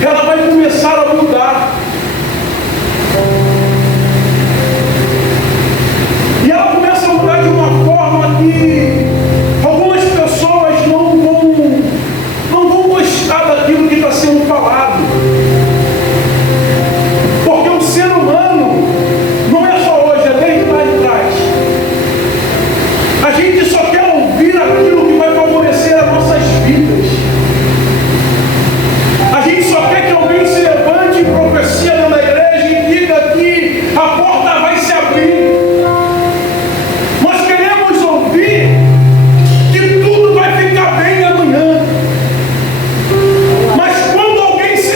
Ela vai começar falado. Porque o ser humano não é só hoje, é desde lá de trás. A gente só quer ouvir aquilo que vai favorecer as nossas vidas. A gente só quer que alguém se levante em profecia dentro da igreja e diga que a porta vai se abrir. Nós queremos ouvir que tudo vai ficar bem amanhã. Mas quando alguém se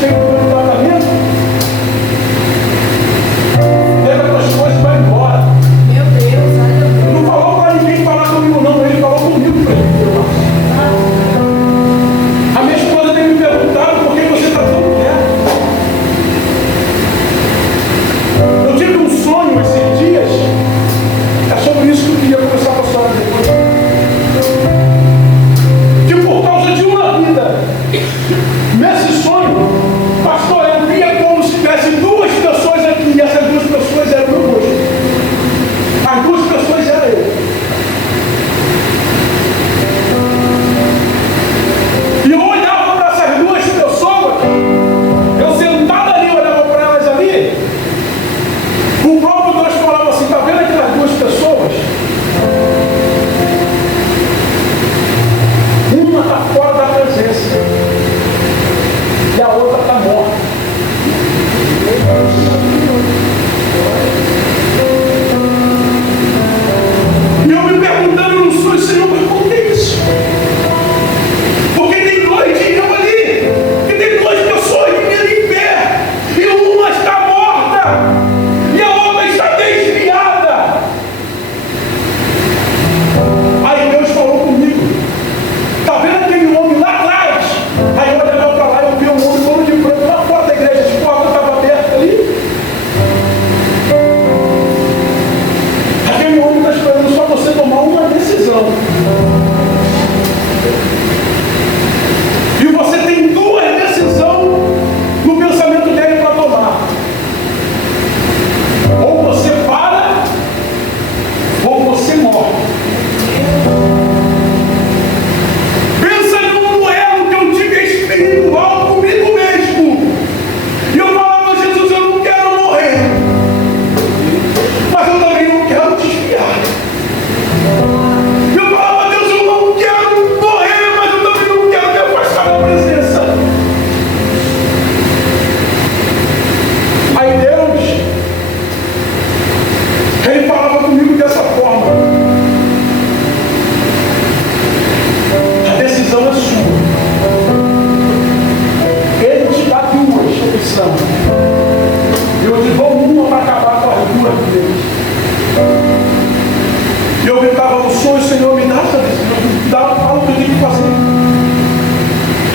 tem um tratamento, pega as tuas coisas e vai embora. Meu Deus, olha. Não falou para ninguém falar comigo, não, ele falou comigo para ele. A minha esposa tem me perguntado por que você está tão quieto. Eu tive um sonho esses dias, é sobre isso que eu queria conversar com a senhora depois. Que por causa de uma vida, nesse sonho, pastor, eu via como se tivesse duas pessoas aqui, e essas duas pessoas eram meu rosto. As duas pessoas eram eu. E eu olhava para essas duas pessoas, eu sentado ali, olhava para elas ali, o próprio Deus falava assim, está vendo aquelas duas pessoas? Uma está fora da presença e a outra está morta. E eu me perguntando no sonho, Senhor, mas por que isso? Porque tem dois de eu ali, e tem duas pessoas ali em pé, e uma está morta, e a outra está desviada. Aí Deus falou comigo, está vendo aquele homem lá atrás? Aí eu olhava para lá e eu vi um homem todo de branco lá fora da igreja, as portas estavam abertas ali. Aquele homem está esperando só você tomar uma decisão. E você tem duas decisões no pensamento dele para tomar. Ou você para, ou você morre. Pensa num duelo que eu tive espiritual comigo mesmo. E eu falava, Jesus, eu não quero morrer, mas eu também não quero desviar. Eu falava, Deus, eu não quero morrer, mas eu também não quero me afastar da presença. Aí Deus, Ele falava comigo dessa forma. A decisão é sua. Ele te dá duas opções. Eu te dou uma para acabar com as duas deles. E eu gritava no sonho, Senhor, me dá essa decisão, me dá, fala o que eu tenho que fazer.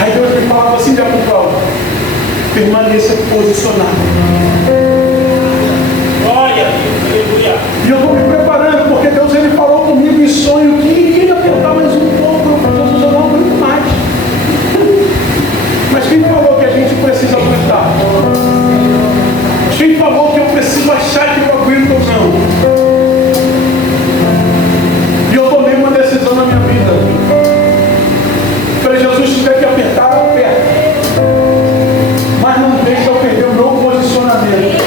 Aí Deus me falava assim, Jacob, permaneça posicionado. Glória a Deus, aleluia. E eu estou me preparando, porque Deus ele falou comigo em sonho que iria apertar mais um pouco, Jesus, eu não aguento mais. Mas quem falou que a gente precisa aguentar? Quem falou que eu preciso achar que eu aguento ou não? E eu tomei uma decisão na minha vida. Falei, Jesus, se tiver que apertar, eu aperto. Mas não deixa eu perder o meu posicionamento.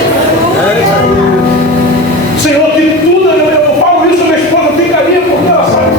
Senhor, que tudo, eu falo isso, minha esposa fica ali, porque ela sabe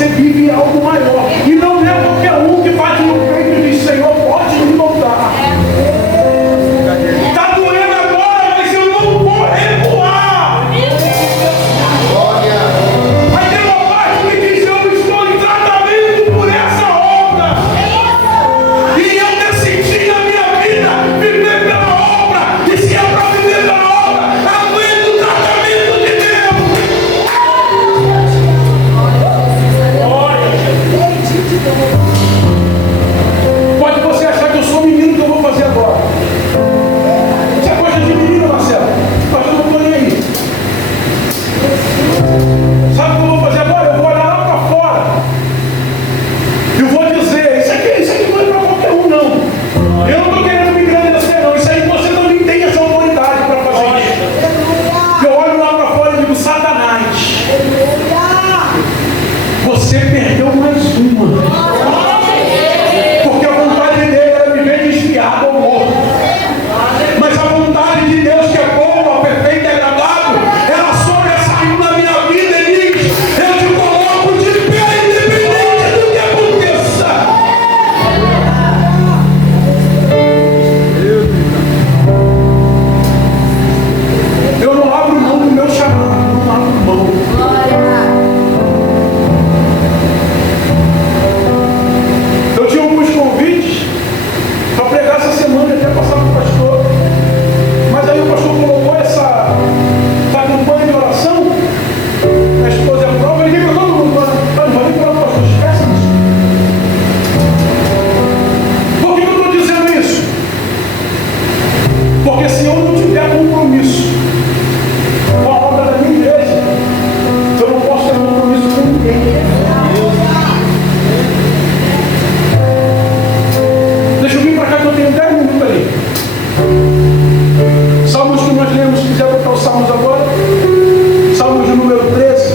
você vive algo maior. E não é qualquer um que bate no peito e diz: Senhor, pode me voltar. Está doendo agora, mas eu não vou recuar. Aí tem uma parte que diz: eu estou em tratamento por essa obra. E eu decidi na minha vida viver pela obra. E se é para viver pela obra, aguento o tratamento de Deus. Pode você achar que eu sou menino que eu vou fazer agora. Você gosta de menino, Marcelo? Mas eu não estou nem aí. Sabe o que eu vou fazer agora? Eu vou olhar lá para fora. Eu vou dizer: isso aqui não é para qualquer um, não. Eu não estou querendo me engrandecer, não. Isso aí você também tem essa autoridade para fazer isso. Eu olho lá para fora e digo: Satanás, você perdeu mais uma. Porque a vontade dele era me ver desviado ou morto. Mas a vontade de Deus, que é boa, perfeita e agradável, ela sobressaiu na minha vida e diz: eu te coloco de pé, independente do que aconteça. Eu não abro mão do meu chamado, não abro mão. Eu tinha alguns convites para pregar essa semana e até passar para o pastor. Mas aí o pastor colocou essa campanha de oração. A esposa é a prova. Eu liguei para todo mundo: não vai nem falar para o pastor, esquece disso. Por que eu estou dizendo isso? Porque se eu não tiver compromisso com a obra da minha igreja, eu não posso ter compromisso com ninguém. Deixa eu vir para cá que eu tenho 10 minutos ali. Salmos que nós lemos, se quiser botar os salmos agora. Salmos de número 13.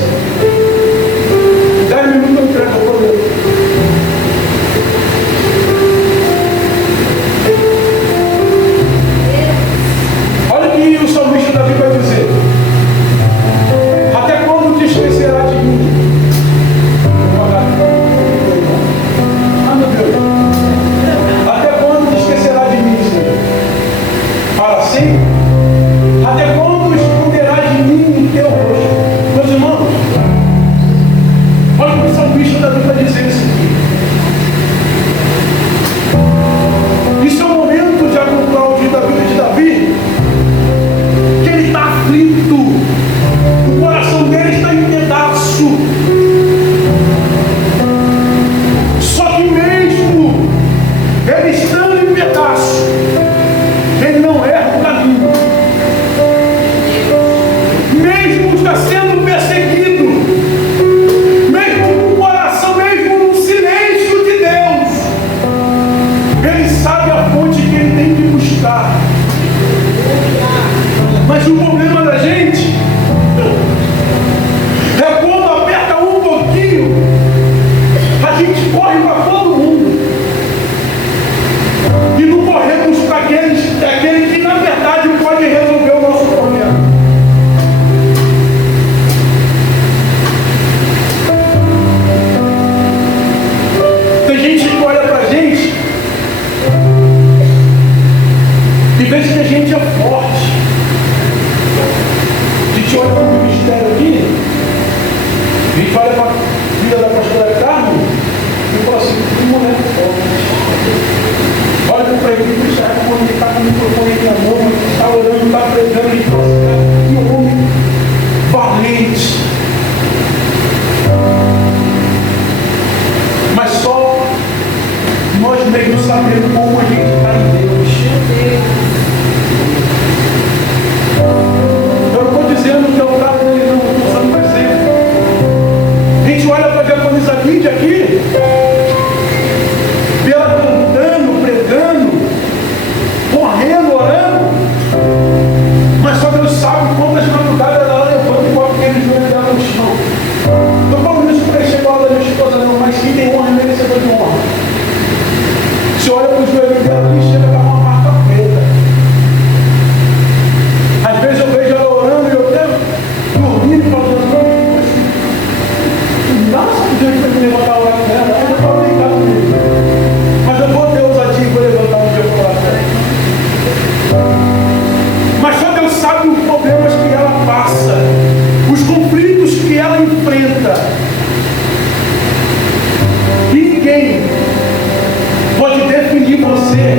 10 minutos eu entrego para ler. Olha o que o salmista Davi vai dizer: até quando te esquecerá de mim? Ah, meu Deus. Até quando te esquecerá de mim, Senhor? Para sempre? Até quando esconderá de mim o teu rosto? Meus irmãos, olha o que o salmista Davi vai dizer isso aqui. Isso é um momento de aguardar da vida de Davi, que ele está aflito, o coração dele está em pedaço. Só que mesmo ele estando em pedaço, ele não erra o caminho. Mesmo está sendo perseguido, mesmo com o coração, mesmo no silêncio de Deus, ele sabe a fonte que ele tem que buscar. Mas o problema da gente é quando aperta um pouquinho, a gente corre para todo mundo. E não corremos para aquele que na verdade pode resolver o nosso problema. Tem gente que olha para a gente e vê que a gente é forte. A gente olha para o ministério aqui, a gente olha para a vida da pastora Carmen e fala assim: que mulher forte. Olha para o preguiço, quando ele está com o microfone aqui na mão, está orando, está pregando, ele fala assim: cara, que homem valente. Mas só nós mesmos sabemos como a gente está em Deus. Eu não estou dizendo que eu estava nele, não estou usando um exemplo. A gente olha para a diaconisa Lídia aqui, vê ela cantando, pregando, correndo, orando, mas só Deus sabe quantas madrugadas ela levanta e bota aquele joelho dela no chão. Não falo isso para encher a da minha esposa, não, mas quem tem honra é merecedor de honra. Você olha para o joelho dela e chega a dar uma marca preta. Às vezes eu vejo ela orando e eu até dormindo, falando: nossa, que Deus está me falar com ela, ela está brincando comigo. Mas eu vou ter ousadia e vou levantar um dia para falar com ela. Mas só Deus sabe os problemas que ela passa, os conflitos que ela enfrenta. Ninguém pode definir você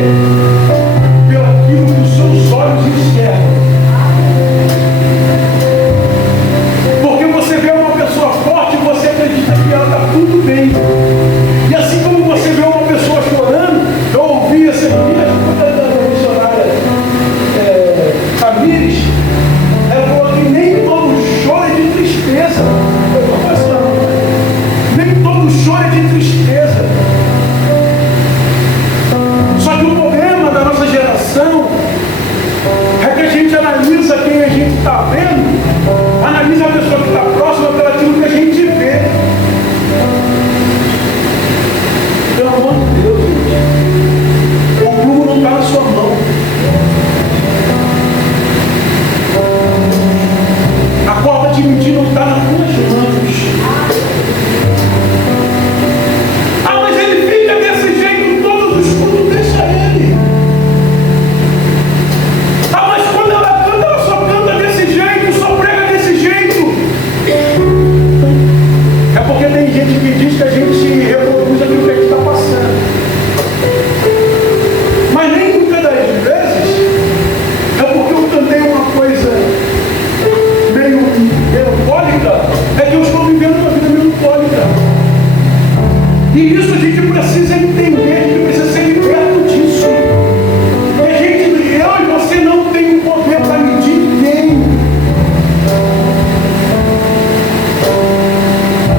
pelo aquilo que os seus olhos enxergam. Porque você vê uma pessoa forte e você acredita que ela está tudo bem. E assim como você vê uma pessoa chorando, eu ouvi esse dia da missionária Tamires, ela falou que nem todo choro é de tristeza. Nem todo choro é de tristeza. Só que o problema da nossa geração é que a gente analisa quem a gente está vendo, analisa a pessoa que está próxima pelo aquilo que a gente vê. Pelo amor de Deus, gente. O plumo não está na sua mão. A corda de medir não está nas tuas mãos. Ah, mas ele fica desse jeito todos os cultos, deixa ele. Ah, mas quando ela canta, ela só canta desse jeito, só prega desse jeito. É porque tem gente que diz que a gente reproduz aquilo que a gente está passando. Mas nem muitas das vezes é porque eu cantei uma coisa meio melancólica, é que eu estou vivendo uma vida melancólica. E isso a gente precisa entender, a gente precisa ser liberto disso. E a gente, eu e você não tem o poder para medir ninguém.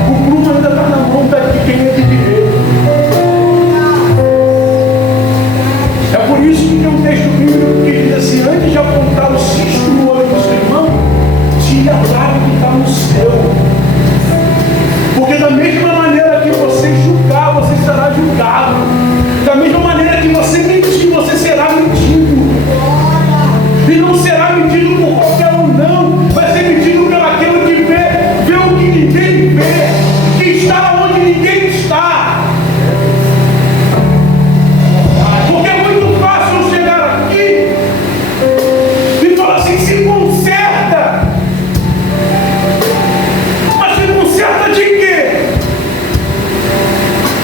O plumo ainda está na mão de quem é de direito. É por isso que tem um texto bíblico que diz assim: antes de apontar o cisco no olho do seu irmão, tire a trave que está no seu. Porque da mesma maneira que você julgar, você será julgado. Da mesma maneira que você mentir, você será mentido. E não será mentido por qualquer um, não. Vai ser mentido pelo aquele que vê o que ninguém vê, que está onde ninguém está. Porque é muito fácil eu chegar aqui e falar assim: se conserta. Mas se conserta de quê?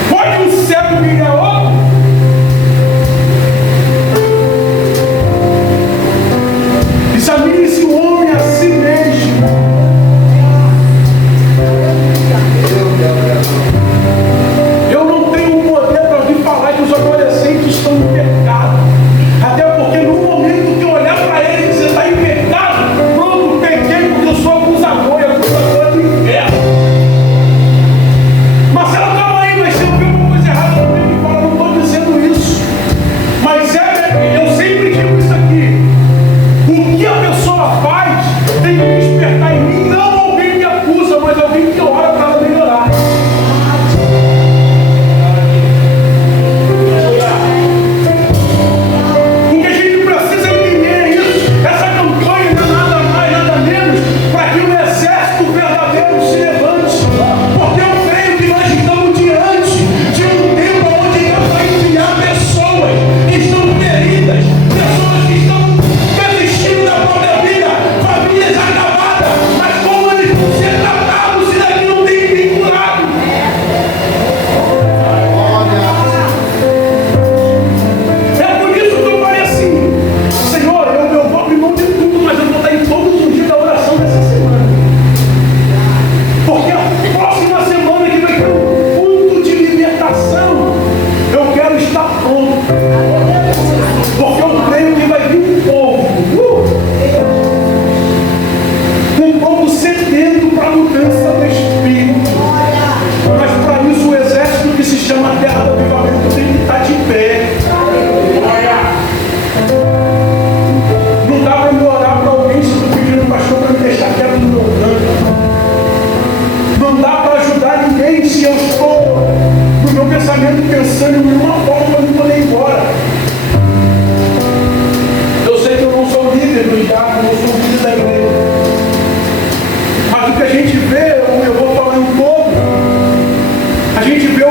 Pode um cego virar outro? Examine-se o homem a si mesmo. Eu não tenho o poder para vir falar que os adolescentes estão em pecado. Até porque no momento que eu olhar para ele e você está em pecado, pronto, peguei, porque eu sou acusador e acusador é do inferno. Marcelo, calma aí, mas se eu ver uma coisa errada, eu tenho que falar, não estou dizendo isso. Mas eu sempre digo isso aqui: o que a pessoa faz tem que despertar em mim, não alguém me acusa, mas alguém que ora para ela melhorar. O que a gente precisa entender é isso. Essa campanha não é nada mais, nada menos para que o exército verdadeiro se levante. Porque eu creio que nós estamos diante de um tempo onde Deus vai enviar pessoas que estão feridas, pessoas que estão desistindo da própria vida, famílias acabadas, mas como eles vão ser tratados se daqui não tem ninguém curado? É por isso que eu falei assim: Senhor, eu vou abrir mão de tudo, mas eu vou estar em todos os dias da oração dessa semana. Porque a próxima semana que vai ter um culto de libertação, eu quero estar pronto. Porque eu creio que vai vir um povo sedento para a mudança do Espírito. Mas para isso o exército que se chama Terra do Avivamento tem que estar de pé. Não dá para me orar para alguém se eu estou pedindo ao pastor para me deixar quieto no meu canto. Não dá para ajudar ninguém se eu estou no meu pensamento pensando em uma forma para não poder ir embora. Eu sei que eu não sou líder do IDAC, eu não sou líder da igreja. Mas o que a gente vê, eu vou falar em todo, a gente vê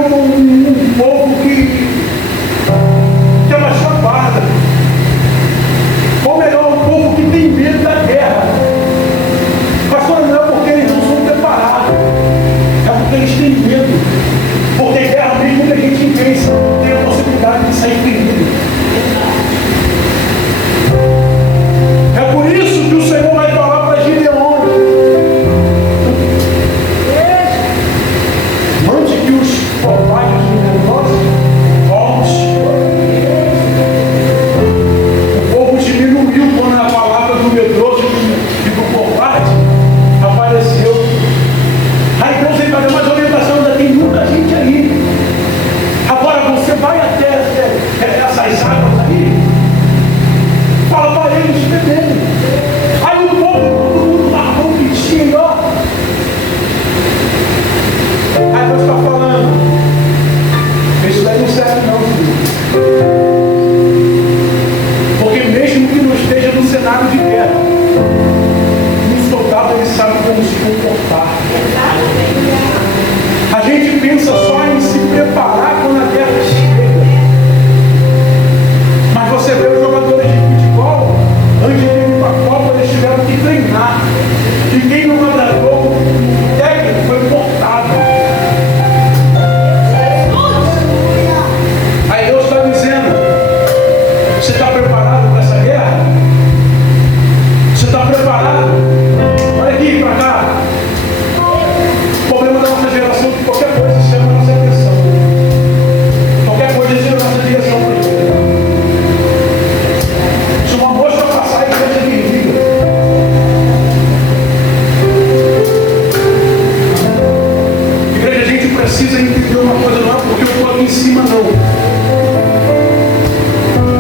precisa entender uma coisa, não é porque eu estou aqui em cima, não.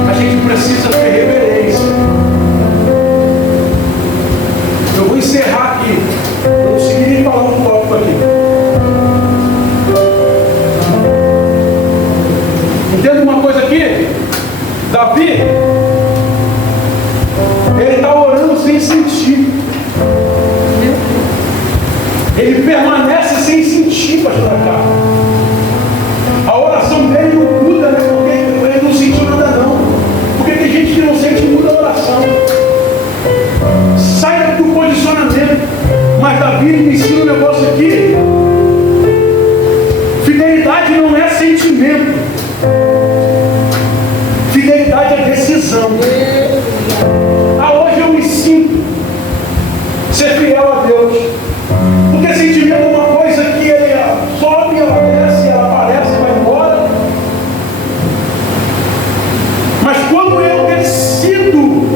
A gente precisa ter reverência. Eu vou encerrar aqui. Eu não consegui nem falar um tópico aqui. Entenda uma coisa aqui? Davi, ele está orando sem sentir. Ele permanece sem sentir, pastor Acá. A oração dele não muda, né? Porque ele não sentiu nada não. Porque tem gente que não sente, muda a oração. Sai do posicionamento. Mas Davi me ensina um negócio aqui. Fidelidade não é sentimento. Fidelidade é decisão. Hoje eu me sinto ser fiel a Deus. Porque sentimento é uma coisa que ele sobe, ela desce, ela aparece, vai embora. Mas quando eu decido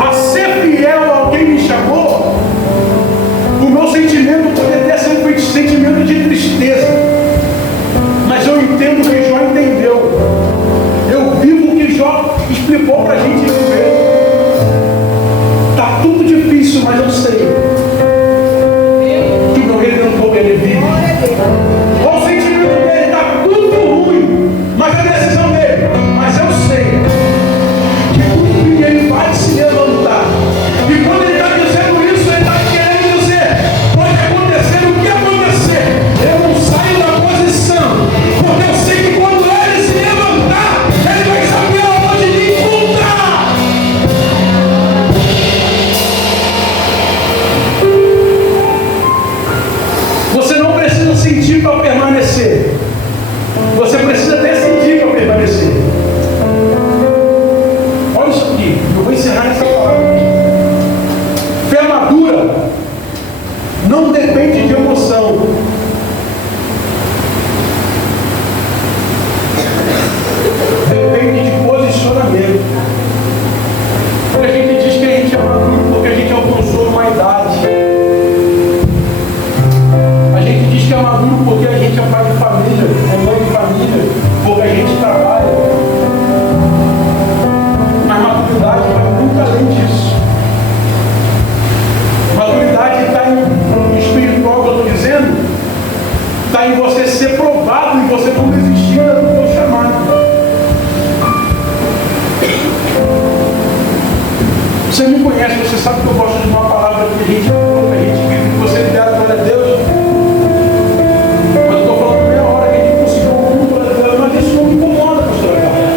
a ser fiel a quem me chamou, o meu sentimento pode até ser um sentimento de tristeza. Mas eu entendo que Jó entendeu. Eu vivo o que Jó explicou para a gente viver. Está tudo difícil, mas eu sei. Ele vive. O sentimento dele está tudo ruim, mas é a decisão dele. Mas eu sei que um dia ele vai se levantar. E quando ele está dizendo isso, ele está querendo dizer: pode acontecer o que acontecer, eu não saio da posição, porque eu sei que quando ele se levantar, ele vai saber aonde me encontrar. Você não precisa sentir para permanecer. Você precisa decidir para permanecer. Olha isso aqui. Eu vou encerrar essa palavra. Fé madura não depende de emoção. Depende de posicionamento. Porque a gente diz que a gente é maduro porque a gente alcançou uma idade. A gente diz que é maduro porque a gente é pai de família, é mãe de família, porque a gente trabalha. Mas maturidade vai muito além disso. Maturidade está em espiritual, que eu estou dizendo, está em você ser provado e você não desistir do teu chamado. Você me conhece, você sabe que eu gosto de uma palavra que a gente vive, que você libera, glória a Deus. Mas eu estou falando meia hora que a gente conseguiu ouvir, glória a Deus, mas isso não me incomoda, pastor Carlos.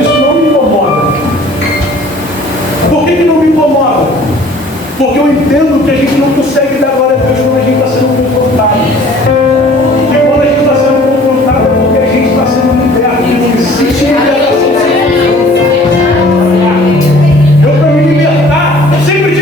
Isso não me incomoda. Por que não me incomoda? Porque eu entendo que a gente não consegue dar glória a Deus quando a gente está sendo confrontado. E quando a gente está sendo confrontado é porque a gente está sendo liberto. Não existe libertação. Eu, para me libertar, eu sempre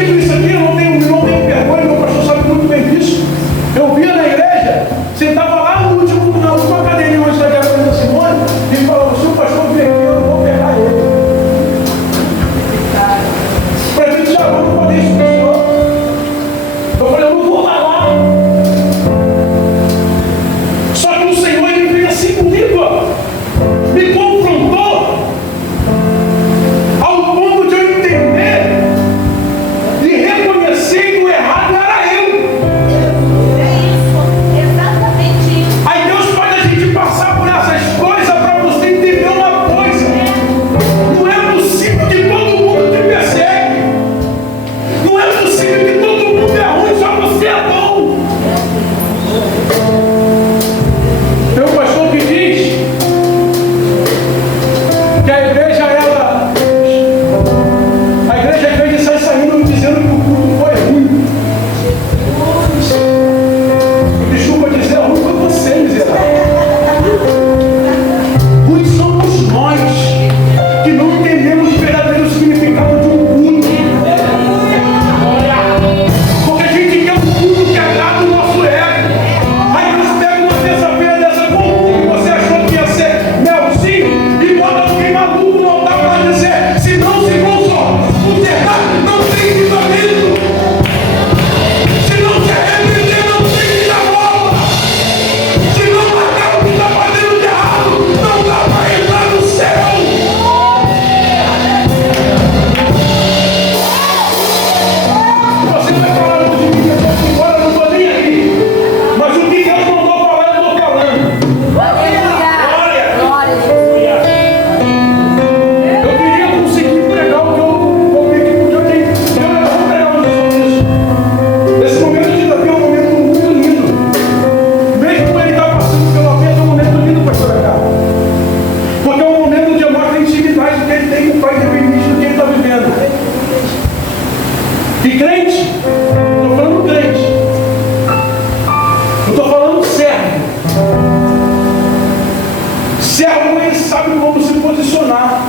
sabe como se posicionar.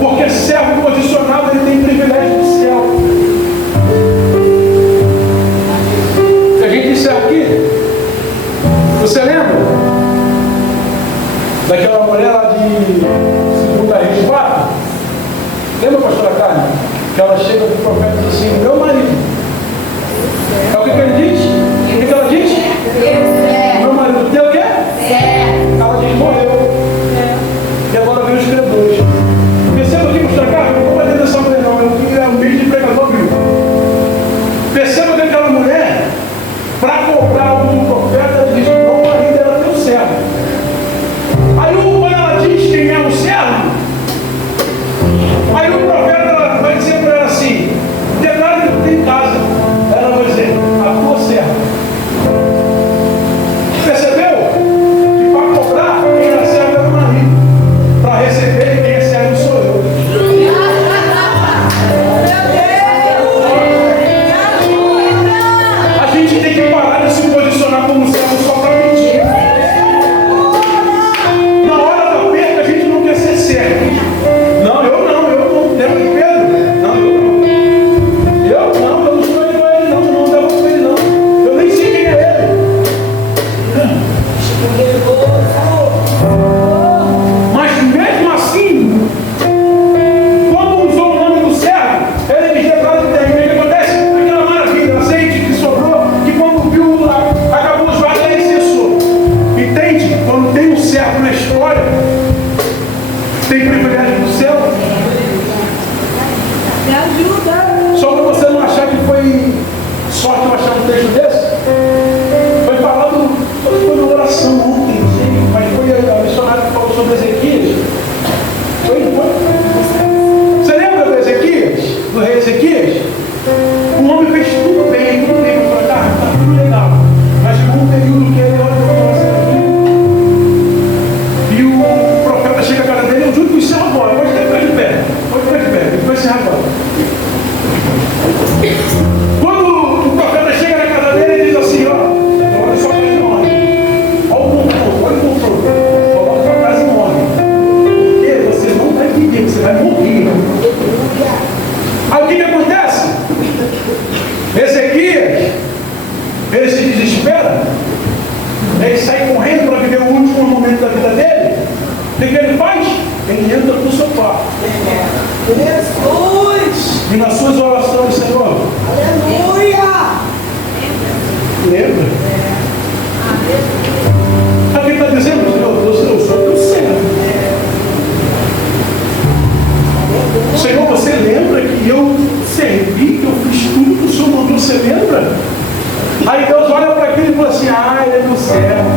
Porque servo posicionado, ele tem privilégio do céu. A gente encerra aqui. Você lembra daquela mulher lá de 2 Reis 4? Lembra, pastora Carmen? Que ela chega para o profeta e diz assim: meu marido. É o que ele diz? O que ela diz? Meu marido tem o quê? Ela diz: morreu. E agora vem os credores. Perceba aqui, pastora Carmen, não vou bater nessa mulher não, é um vídeo de pregador bíblico. Perceba que aquela mulher, para cobrar algo do profeta, ela diz: meu marido era teu servo. Aí quando ela diz quem é o servo, aí o profeta vai dizer para ela assim: declara que tu tem casa. Ela vai dizer: a tua serva. Percebeu? Que para cobrar, quem era servo era o marido. Para receber, quem é servo sou eu. A gente tem que parar de se posicionar como servo só para pedir. Na hora da perda, a gente não quer ser servo. Não, eu não. Lembra de Pedro? Não, eu não sou ele, não devo com ele, não. Eu nem sei quem é ele. Mas mesmo assim, quando usou o nome do servo, ele diz agora que tem. O que acontece? Aquela maravilha, azeite que sobrou, que quando viu, acabou os vasos, ele cessou. Entende? Quando tem um servo na história, tem privilégio do céu. Me ajuda. Só para você não achar que foi sorte eu achar um texto desse. Foi falado, foi uma oração ontem, mas foi a missionária que falou sobre Ezequias. Foi? Você lembra do Ezequias? Do rei Ezequias? O homem fez tudo bem, para tá tudo legal. Mas chegou um período que ele olha e o profeta chega à cara dele: eu juro que encerra agora, pode ficar de pé, ele vai encerrar agora. Quando o profeta chega na casa dele, ele diz assim: olha só para ele morre. Olha o controle. Coloca sua casa e morre. Porque você não vai viver, você vai morrer. Aí o que acontece? Ezequias, ele se desespera, ele sai correndo para viver o último momento da vida dele. O que ele faz? Ele entra no seu quarto. Jesus! E nas suas orações, Senhor, Aleluia! lembra? Sabe o que ele está dizendo? Senhor, eu sou teu servo. Senhor, você lembra que eu servi, que eu fiz tudo que o Senhor mandou? Você lembra? Aí Deus olha para aquilo e fala assim: ele é meu servo.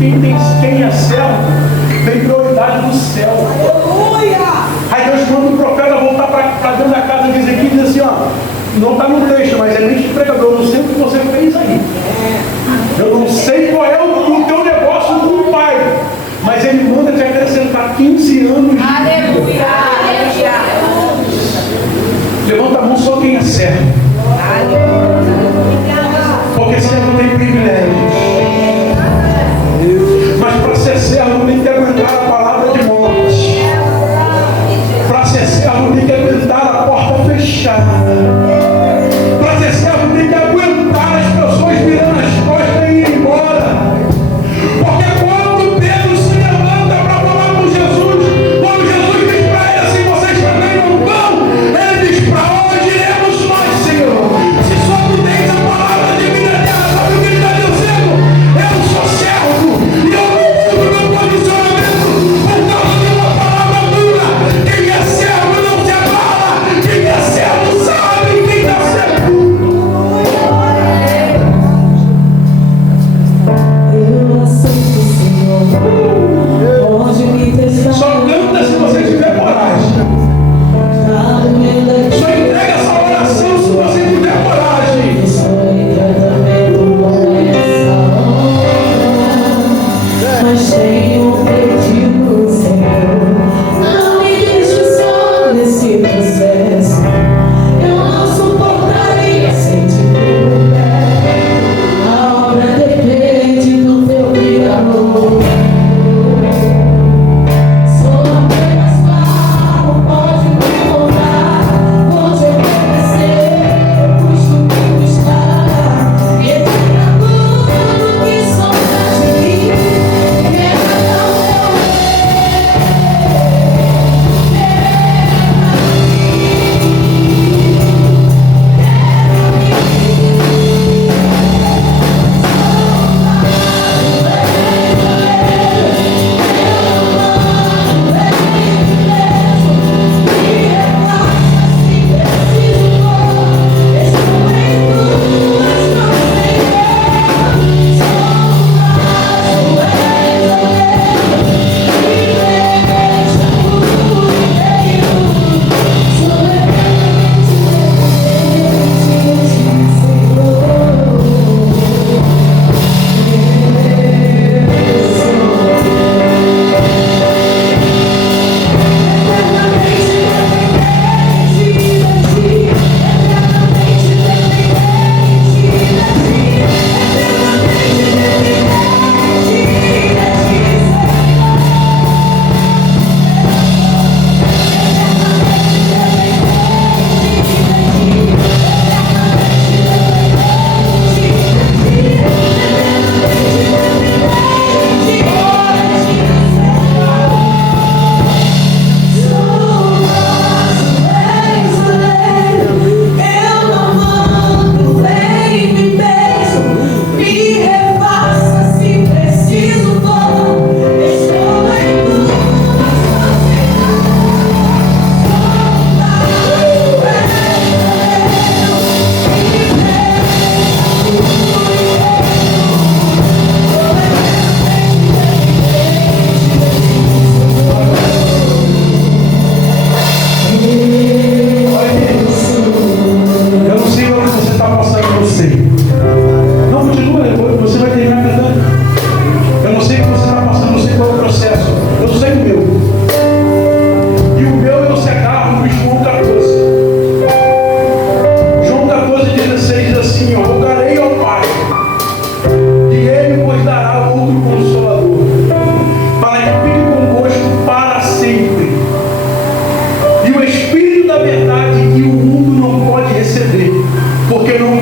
E quem é servo tem prioridade no céu. Aleluia! Aí Deus manda o profeta voltar para dentro da casa de Ezequiel e diz assim: não está no texto, mas é mente de pregador, eu não sei o que você fez aí. Eu não sei qual é o teu negócio com o pai, mas ele manda te acrescentar 15 anos de vida. Aleluia! Levanta a mão só quem é servo. Porque servo tem privilégios. Mas para ser servo tem que aguentar a palavra de morte. Para ser servo tem que aguentar a porta fechada. Para ser servo tem que aguentar as pessoas virando as costas e ir embora. Porque quando Pedro se levanta para falar com Jesus, quando Jesus diz para ele assim: vocês também não vão, ele diz: para onde iremos nós, Senhor?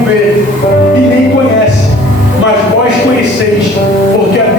vê e nem conhece, mas vós conheceis, porque a